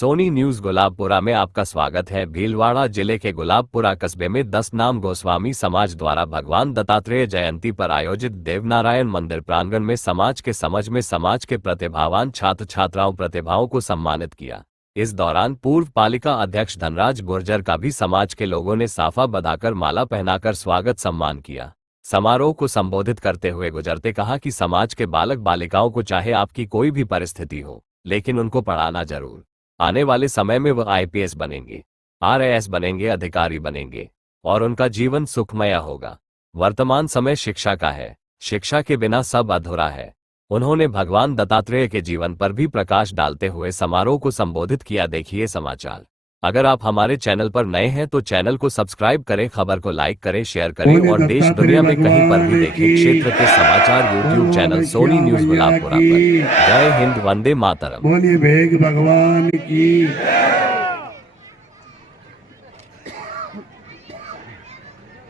Soni news Gulabpura में आपका स्वागत है। भीलवाड़ा जिले के गुलाबपुरा कस्बे में 10 नाम गोस्वामी समाज द्वारा भगवान दत्तात्रेय जयंती पर आयोजित देवनारायण मंदिर प्रांगण में समाज के प्रतिभावान छात्र छात्राओं प्रतिभाओं को सम्मानित किया। इस दौरान पूर्व पालिका अध्यक्ष धनराज गुर्जर का भी समाज के लोगों ने साफा बंधाकर माला पहनाकर स्वागत सम्मान किया। समारोह को संबोधित करते हुए गुर्जर कहा कि समाज के बालक बालिकाओं को चाहे आपकी कोई भी परिस्थिति हो, लेकिन उनको पढ़ाना जरूर। आने वाले समय में वह आईपीएस बनेंगे, आरएएस बनेंगे, अधिकारी बनेंगे और उनका जीवन सुखमय होगा। वर्तमान समय शिक्षा का है, शिक्षा के बिना सब अधूरा है। उन्होंने भगवान दत्तात्रेय के जीवन पर भी प्रकाश डालते हुए समारोह को संबोधित किया। देखिए समाचार। अगर आप हमारे चैनल पर नए हैं तो चैनल को सब्सक्राइब करें, खबर को लाइक करें, शेयर करें और देश दुनिया में कहीं पर भी देखें क्षेत्र के समाचार YouTube channel Soni news Gulabpura पर। जय हिंद, वंदे मातरम। बोलिए भेग भगवान की।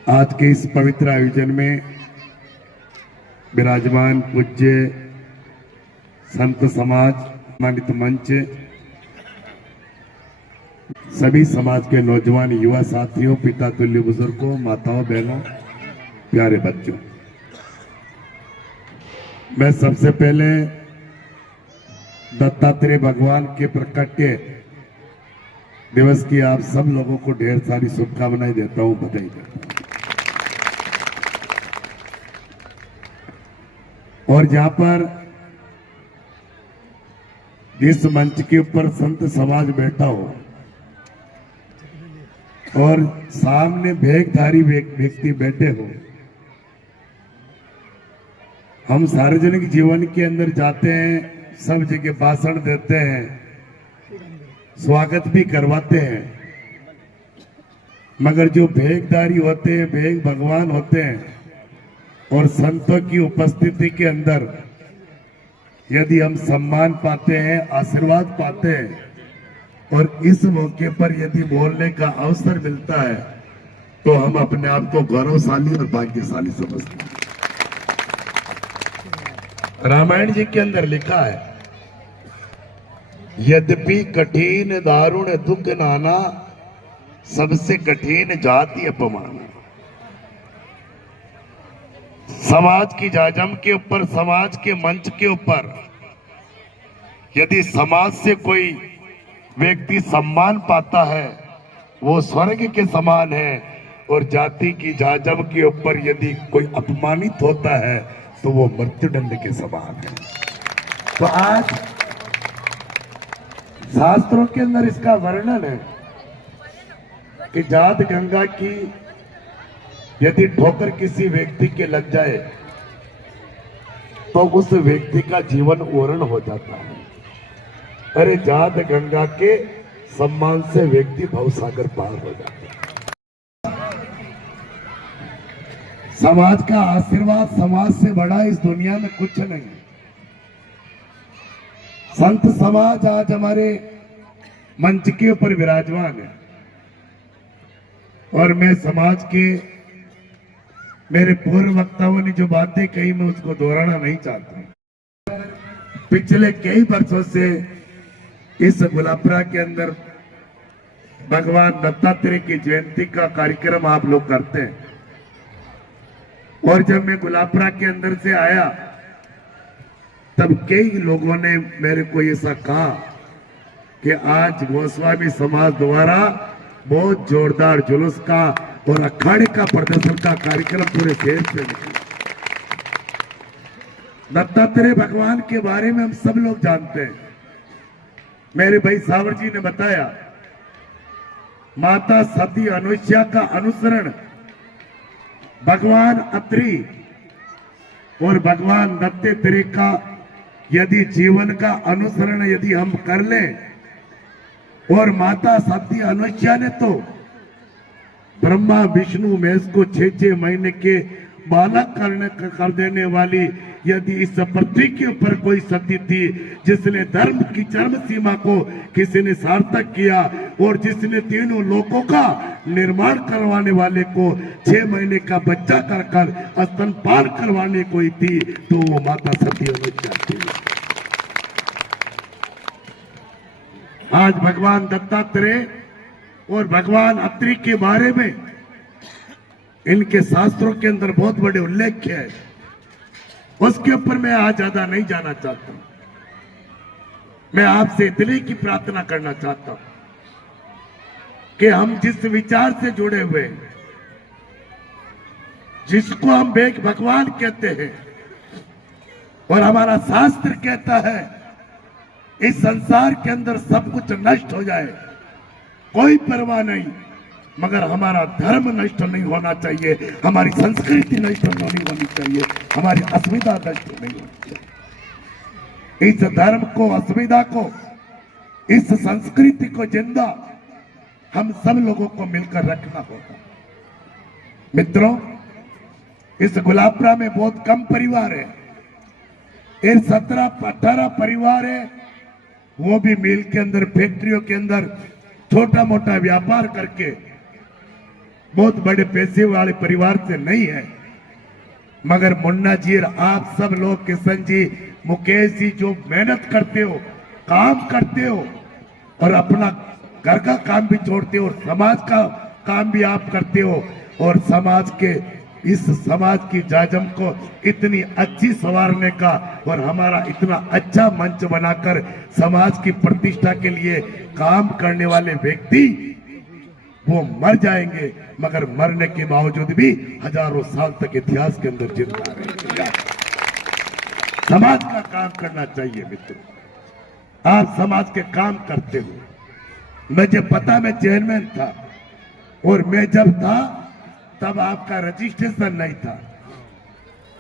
आज के इस पवित्र आयोजन में विराजमान पूज्य संत समाज, सम्मानित मंच, सभी समाज के नौजवान युवा साथियों, पिता तुल्य बुजुर्गों, माताओं, बहनों, प्यारे बच्चों, मैं सबसे पहले दत्तात्रेय भगवान के प्रकट्य दिवस की आप सब लोगों को ढेर सारी शुभकामनाएं देता हूं, बधाई देता हूं। और जहां पर जिस मंच के ऊपर संत समाज बैठा हो और सामने भेगधारी व्यक्ति बैठे हो, हम सार्वजनिक जीवन के अंदर जाते हैं, सब जगह भाषण देते हैं, स्वागत भी करवाते हैं, मगर जो भेगधारी होते हैं, भेग भगवान होते हैं और संतों की उपस्थिति के अंदर यदि हम सम्मान पाते हैं, आशीर्वाद पाते हैं और इस मौके पर यदि बोलने का अवसर मिलता है तो हम अपने आप को गौरवशाली और भाग्यशाली समझते हैं। रामायण जी के अंदर लिखा है, यद्यपि कठिन दारुण दुख नाना, सबसे कठिन जाति अपमान। समाज की जाजम के ऊपर, समाज के मंच के ऊपर यदि समाज से कोई व्यक्ति सम्मान पाता है वो स्वर्ग के समान है, और जाति की जाजम के ऊपर यदि कोई अपमानित होता है तो वो मृत्युदंड के समान है। तो आज शास्त्रों के अंदर इसका वर्णन है कि जात गंगा की यदि ठोकर किसी व्यक्ति के लग जाए तो उस व्यक्ति का जीवन ओरण हो जाता है। अरे जात गंगा के सम्मान से व्यक्ति भवसागर पार हो जाता है। समाज का आशीर्वाद, समाज से बड़ा इस दुनिया में कुछ नहीं। संत समाज आज हमारे मंच के ऊपर विराजमान है और मैं समाज के, मेरे पूर्व वक्ताओं ने जो बातें कही मैं उसको दोहराना नहीं चाहता। पिछले कई वर्षों से इस गुलाबपुरा के अंदर भगवान दत्तात्रेय की जयंती का कार्यक्रम आप लोग करते हैं, और जब मैं गुलाबपुरा के अंदर से आया तब कई लोगों ने मेरे को ऐसा कहा कि आज गोस्वामी समाज द्वारा बहुत जोरदार जुलूस का और अखाड़े का प्रदर्शन का कार्यक्रम पूरे शहर से निकला। दत्तात्रेय भगवान के बारे में हम सब लोग जानते हैं। मेरे भाई सावर जी ने बताया, माता सती अनुसुईया का अनुसरण भगवान अत्रि और भगवान दत्तात्रेय का यदि जीवन का अनुसरण यदि हम कर लें, और माता सती अनुसुईया ने तो ब्रह्मा विष्णु महेश को 6-6 महीने के बालक कर देने वाली यदि इस पृथ्वी के ऊपर कोई सती थी जिसने धर्म की चरम सीमा को किसी ने सार्थक किया और जिसने तीनों लोकों का निर्माण करवाने वाले को 6 महीने का बच्चा कर स्तनपान करवाने कोई थी तो वो माता सती अनुसुईया थी। आज भगवान दत्तात्रेय और भगवान अत्रि के बारे में इनके शास्त्रों के अंदर बहुत बड़े उल्लेख है। उसके ऊपर मैं आज ज्यादा नहीं जाना चाहता हूं। मैं आपसे इतने की प्रार्थना करना चाहता हूं कि हम जिस विचार से जुड़े हुए हैं, जिसको हम एक भगवान कहते हैं और हमारा शास्त्र कहता है इस संसार के अंदर सब कुछ नष्ट हो जाए, कोई परवाह नहीं, मगर हमारा धर्म नष्ट नहीं होना चाहिए, हमारी संस्कृति नष्ट नहीं होनी चाहिए, हमारी अस्मिता नष्ट नहीं होनी चाहिए। इस धर्म को, अस्मिता को, इस संस्कृति को जिंदा हम सब लोगों को मिलकर रखना होगा। मित्रों, इस गुलाबपुरा में बहुत कम परिवार है। ये 17-18 परिवार है, वो भी मिल के अंदर, फैक्ट्रियों के अंदर छोटा मोटा व्यापार करके बहुत बड़े पैसे वाले परिवार से नहीं है। मगर मुन्ना जी और आप सब लोग, किशन जी, मुकेश जी, जो मेहनत करते हो, काम करते हो और अपना घर का काम भी छोड़ते हो और समाज का काम भी आप करते हो और समाज के, इस समाज की जाजम को इतनी अच्छी संवारने का और हमारा इतना अच्छा मंच बनाकर समाज की प्रतिष्ठा के लिए काम करने वाले व्यक्ति, वो मर जाएंगे मगर मरने के बावजूद भी हजारों साल तक इतिहास के अंदर जिंदा रहेंगे। समाज का काम करना चाहिए मित्रों। आप समाज के काम करते हो। मुझे पता, मैं चेयरमैन था और मैं जब था तब आपका रजिस्ट्रेशन नहीं था।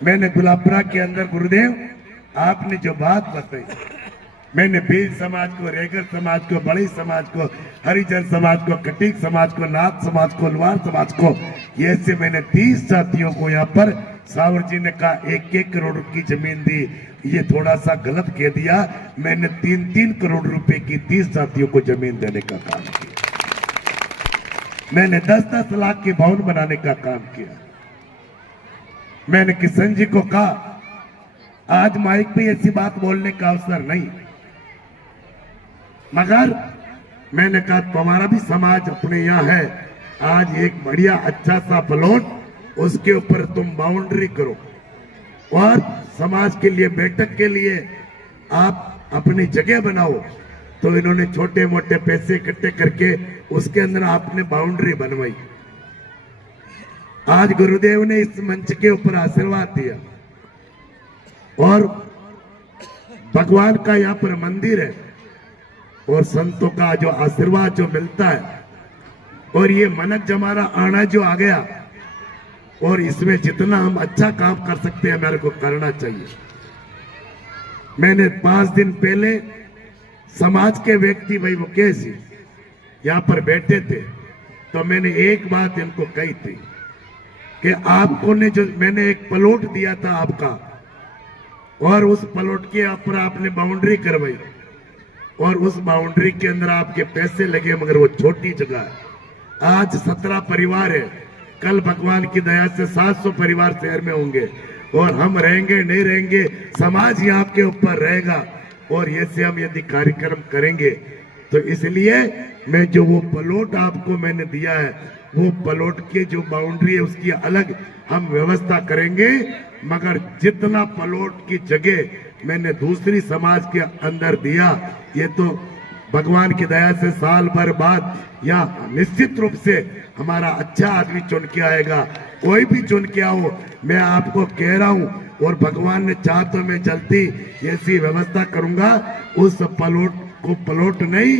मैंने गुलाबपुरा के अंदर, गुरुदेव आपने जो बात बताई, मैंने भील समाज को, रेगर समाज को, बड़ी समाज को, हरिजन समाज को, कटीक समाज को, नाथ समाज को, लुहार समाज को, ये से मैंने 30 जातियों को यहाँ पर, सावर जी ने कहा 1-1 करोड़ की जमीन दी, ये थोड़ा सा गलत कह दिया। मैंने 3-3 करोड़ रुपए की 30 जातियों को जमीन देने का काम किया। मैंने 10-10 लाख के भवन बनाने का काम किया। मैंने किशन जी को कहा, आज माइक पे ऐसी बात बोलने का अवसर नहीं, मगर मैंने कहा तुम्हारा भी समाज अपने यहाँ है, आज एक बढ़िया अच्छा सा प्लॉट, उसके ऊपर तुम बाउंड्री करो और समाज के लिए, बैठक के लिए आप अपनी जगह बनाओ। तो इन्होंने छोटे मोटे पैसे इकट्ठे करके उसके अंदर आपने बाउंड्री बनवाई। आज गुरुदेव ने इस मंच के ऊपर आशीर्वाद दिया और भगवान का यहाँ पर मंदिर है और संतों का जो आशीर्वाद जो मिलता है और ये मनक जमाना आना जो आ गया, और इसमें जितना हम अच्छा काम कर सकते हैं मेरे को करना चाहिए। मैंने 5 दिन पहले समाज के व्यक्ति भाई मुकेश जी यहाँ पर बैठे थे, तो मैंने एक बात इनको कही थी कि आपको ने जो, मैंने एक प्लॉट दिया था आपका और उस प्लॉट के ऊपर आपने बाउंड्री करवाई और उस बाउंड्री के अंदर आपके पैसे लगे, मगर वो छोटी जगह है। आज 17 परिवार है, कल भगवान की दया से 700 परिवार शहर में होंगे और हम रहेंगे नहीं रहेंगे, समाज यहाँ के ऊपर रहेगा। और ऐसे हम यदि कार्यक्रम करेंगे तो इसलिए मैं जो वो प्लॉट आपको मैंने दिया है, वो प्लॉट के जो बाउंड्री है उसकी अलग हम व्यवस्था करेंगे, मगर जितना प्लॉट की जगह मैंने दूसरी समाज के अंदर दिया, ये तो भगवान की दया से साल भर बाद या निश्चित रूप से हमारा अच्छा आदमी चुन के आएगा। कोई भी चुन के आओ, मैं आपको कह रहा हूं, और भगवान ने चाह तो मैं जल्दी ऐसी व्यवस्था करूंगा, उस प्लॉट को, प्लॉट नहीं,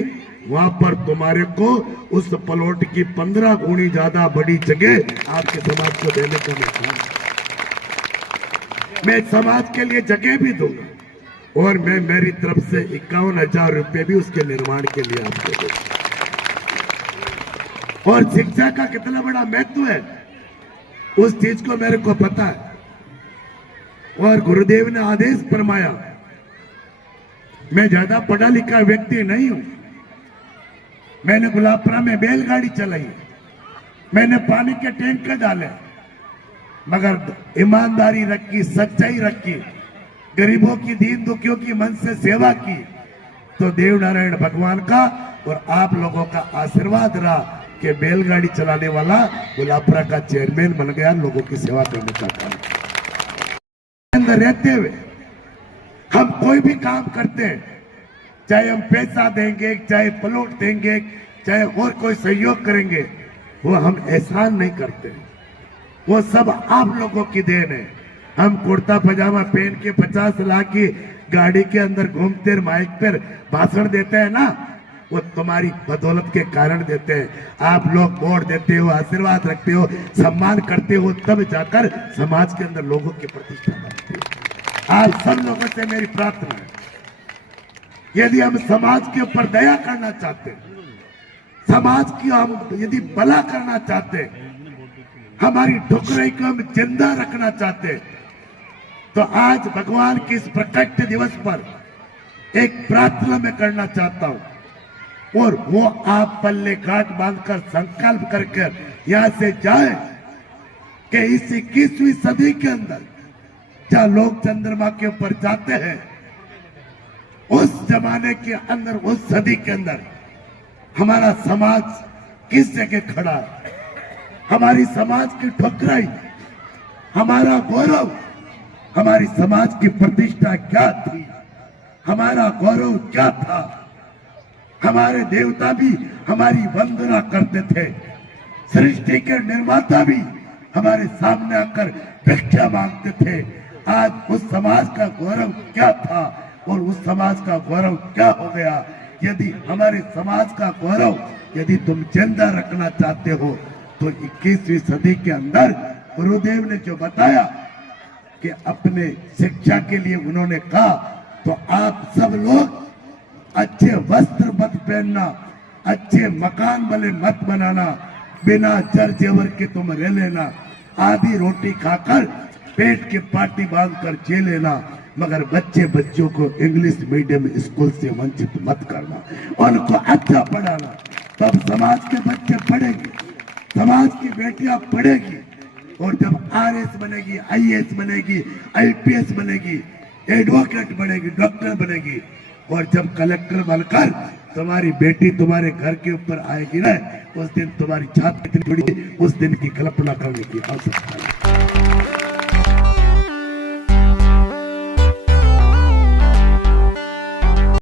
वहां पर तुम्हारे को उस प्लॉट की 15 गुनी ज्यादा बड़ी जगह आपके समाज को देने का मैं समाज के लिए जगह भी दूंगा और मैं मेरी तरफ से 51,000 रुपए भी उसके निर्माण के लिए आपको दूंगा। और शिक्षा का कितना बड़ा महत्व है उस चीज को मेरे को पता है, और गुरुदेव ने आदेश फरमाया। मैं ज्यादा पढ़ा लिखा व्यक्ति नहीं हूं, मैंने गुलाबपुरा में बैलगाड़ी चलाई, मैंने पानी के टैंकर डाले, मगर ईमानदारी रखी, सच्चाई रखी, गरीबों की, दीन दुखियों की मन से सेवा की, तो देवनारायण भगवान का और आप लोगों का आशीर्वाद रहा कि बैलगाड़ी चलाने वाला गुलाबपुरा का चेयरमैन बन गया, लोगों की सेवा करने का काम। अंदर रहते हुए हम कोई भी काम करते हैं, चाहे हम पैसा देंगे, चाहे प्लॉट देंगे, चाहे और कोई सहयोग करेंगे, वो हम एहसान नहीं करते, वो सब आप लोगों की देन है। हम कुर्ता पजामा पहन के 50 लाख की गाड़ी के अंदर घूमते माइक पर भाषण देते हैं ना, वो तुम्हारी बदौलत के कारण देते हैं। आप लोग वोट देते हो, आशीर्वाद रखते हो, सम्मान करते हो, तब जाकर समाज के अंदर लोगों की प्रतिष्ठा बढ़ती है। आज सब लोगों से मेरी प्रार्थना है, यदि हम समाज के ऊपर दया करना चाहते, समाज की हम यदि भला करना चाहते, हमारी ठुकराई को हम जिंदा रखना चाहते, तो आज भगवान के इस प्रकट दिवस पर एक प्रार्थना मैं करना चाहता हूं, और वो आप पल्ले घाट बांधकर संकल्प करके यहां से जाए कि इस 21वीं सदी के अंदर जहां लोग चंद्रमा के ऊपर जाते हैं, उस जमाने के अंदर, उस सदी के अंदर हमारा समाज किस जगह खड़ा है, हमारी समाज की ठुकराई, हमारा गौरव, हमारी समाज की प्रतिष्ठा क्या थी, हमारा गौरव क्या था। हमारे देवता भी हमारी वंदना करते थे, सृष्टि के निर्माता भी हमारे सामने आकर भिक्षा मांगते थे। आज उस समाज का गौरव क्या था और उस समाज का गौरव क्या हो गया। यदि हमारे समाज का गौरव यदि तुम जिंदा रखना चाहते हो, तो 21वीं सदी के अंदर गुरुदेव ने जो बताया कि अपने शिक्षा के लिए उन्होंने कहा, तो आप सब लोग अच्छे वस्त्र मत पहनना, अच्छे मकान वाले मत बनाना, बिना जर जेवर के तुम रह लेना, आधी रोटी खाकर पेट के पाटी बांधकर जे लेना, मगर बच्चों को इंग्लिश मीडियम स्कूल से वंचित मत करना, उनको अच्छा पढ़ाना, तब समाज के बच्चे पढ़ेंगे, समाज की बेटियां पढ़ेगी, और जब आरएस बनेगी, आईएएस बनेगी, आईपीएस बनेगी, एडवोकेट बनेगी, डॉक्टर बनेगी, और जब कलेक्टर बनकर तुम्हारी बेटी तुम्हारे घर के ऊपर आएगी ना, उस दिन तुम्हारी छात्र, उस दिन की कल्पना करने की आवश्यकता है।